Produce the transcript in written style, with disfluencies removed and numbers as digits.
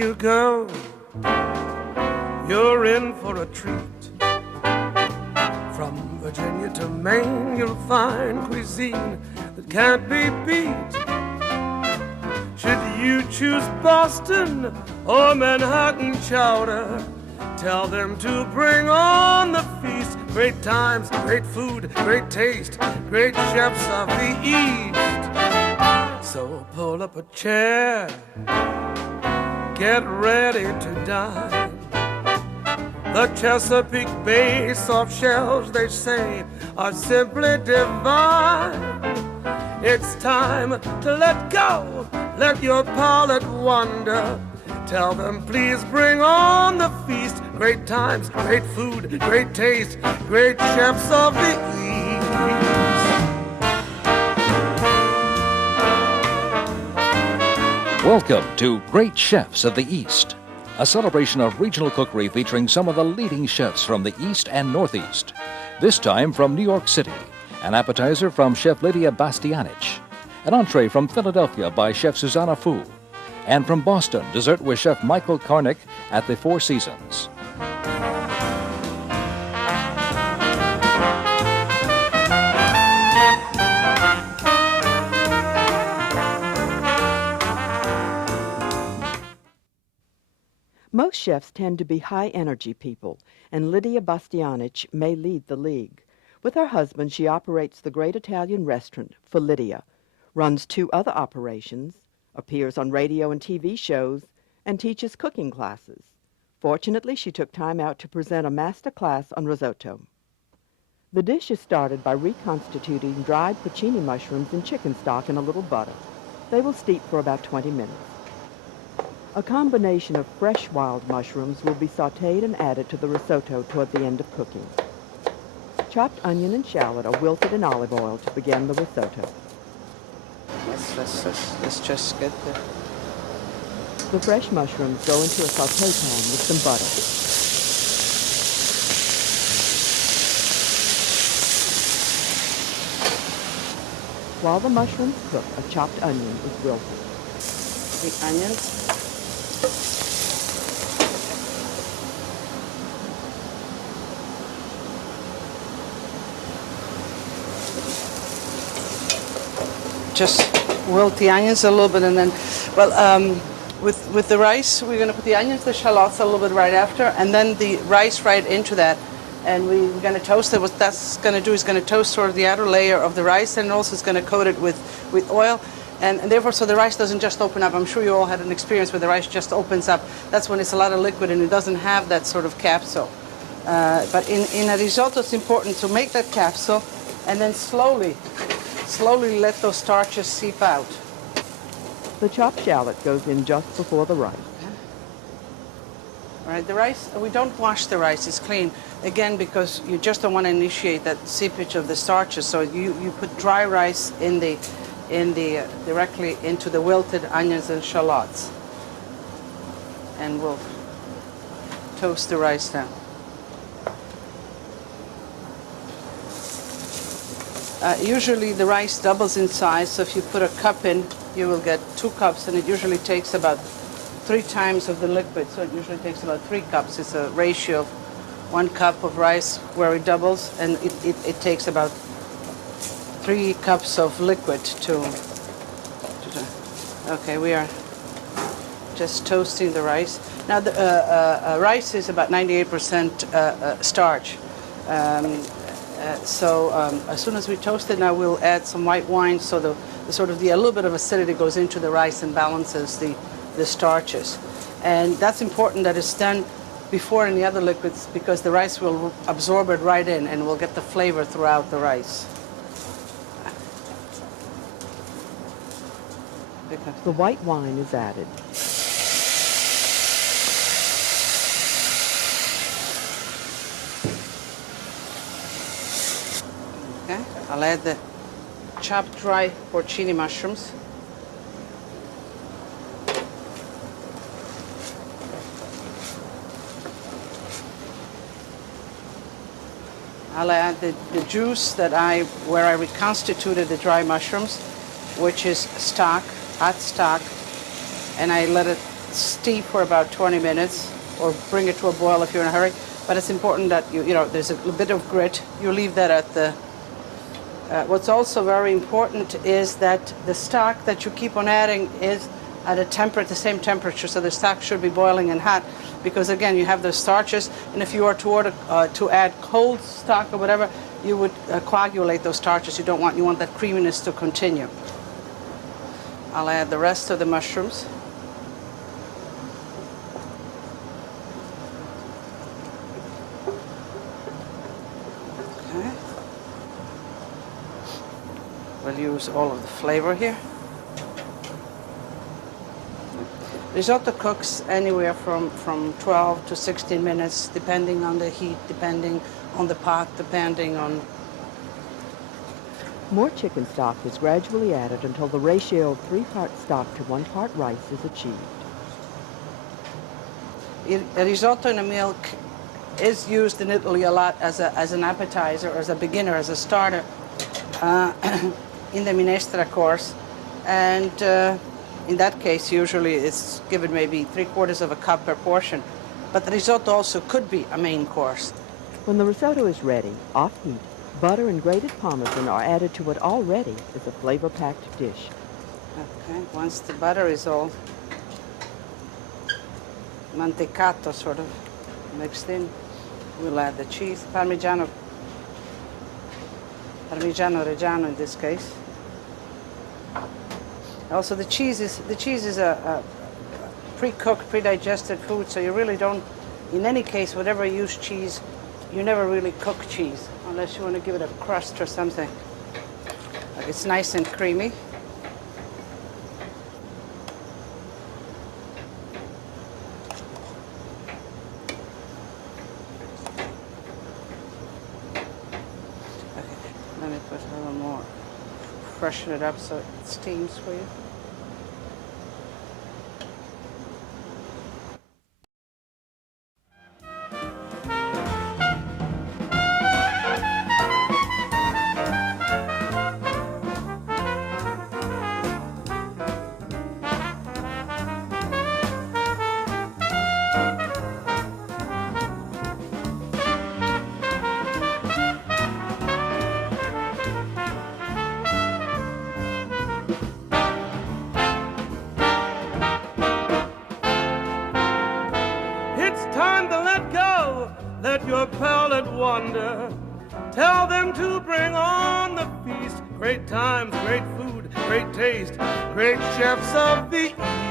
you go, you're in for a treat. From Virginia to Maine, you'll find cuisine that can't be beat. Should you choose Boston or Manhattan chowder, tell them to bring on the feast. Great times, great food, great taste, great chefs of the East. So pull up a chair, get ready to dine. The Chesapeake Bay soft shells, they say, are simply divine. It's time to let go, let your palate wander. Tell them please bring on the feast. Great times, great food, great taste, great chefs of the East. Welcome to Great Chefs of the East, a celebration of regional cookery featuring some of the leading chefs from the East and Northeast. This time from New York City, an appetizer from Chef Lidia Bastianich, an entree from Philadelphia by Chef Susanna Fu, and from Boston, dessert with Chef Michael Karnick at the Four Seasons. Most chefs tend to be high-energy people, and Lidia Bastianich may lead the league. With her husband, she operates the great Italian restaurant Felidia, runs 2 other operations, appears on radio and TV shows, and teaches cooking classes. Fortunately, she took time out to present a master class on risotto. The dish is started by reconstituting dried porcini mushrooms in chicken stock in a little butter. They will steep for about 20 minutes. A combination of fresh wild mushrooms will be sautéed and added to the risotto toward the end of cooking. Chopped onion and shallot are wilted in olive oil to begin the risotto. Let's just get The fresh mushrooms go into a sauté pan with some butter. While the mushrooms cook, a chopped onion is wilted. the onions. Just wilt the onions a little bit, and then, with the rice, we're going to put the onions, the shallots a little bit right after, and then the rice right into that. And we're going to toast it. What that's going to do is going to toast sort of the outer layer of the rice, and also it's going to coat it with oil. And therefore, so the rice doesn't just open up. I'm sure you all had an experience where the rice just opens up. That's when it's a lot of liquid and it doesn't have that sort of capsule. But in a risotto, it's important to make that capsule and then slowly let those starches seep out. The chopped shallot goes in just before the rice. All right, the rice, we don't wash the rice, it's clean. Again, because you just don't want to initiate that seepage of the starches. So you put dry rice directly into the wilted onions and shallots. And we'll toast the rice now. Usually the rice doubles in size, so if you put a cup in, you will get 2 cups, and it usually takes about 3 times of the liquid, so it usually takes about 3 cups. It's a ratio of 1 cup of rice where it doubles, and it takes about 3 cups of liquid to okay, we are just toasting the rice. Now, the rice is about 98% starch. So as soon as we toast it, now we'll add some white wine, so a little bit of acidity goes into the rice and balances the starches. And that's important that it's done before any other liquids, because the rice will absorb it right in and we'll get the flavor throughout the rice. The white wine is added. Okay, I'll add the chopped dry porcini mushrooms. I'll add the juice where I reconstituted the dry mushrooms, which is stock, hot stock, and I let it steep for about 20 minutes, or bring it to a boil if you're in a hurry. But it's important that you know there's a bit of grit. You leave that at the. What's also very important is that the stock that you keep on adding is at the same temperature, so the stock should be boiling and hot, because again you have those starches, and if you are to add cold stock or whatever, you would coagulate those starches. You want that creaminess to continue. I'll add the rest of the mushrooms. Okay. We'll use all of the flavor here. Risotto cooks anywhere from 12 to 16 minutes, depending on the heat, depending on the pot, depending on... More chicken stock is gradually added until the ratio of 3 parts stock to 1 part rice is achieved. A risotto in a milk is used in Italy a lot as an appetizer, as a beginner, as a starter, in the minestra course. And in that case, usually it's given maybe 3/4 of a cup per portion. But the risotto also could be a main course. When the risotto is ready, off heat, butter and grated Parmesan are added to what already is a flavor-packed dish. Okay, once the butter is all mantecato, sort of mixed in, we'll add the cheese, Parmigiano Reggiano in this case. Also, the cheese is a pre-cooked, pre-digested food, so you really don't, in any case, whatever you use cheese, you never really cook cheese, unless you want to give it a crust or something. It's nice and creamy. Okay, let me put a little more, freshen it up so it steams for you. Let your palate wander. Tell them to bring on the feast. Great times, great food, great taste, great chefs of the East.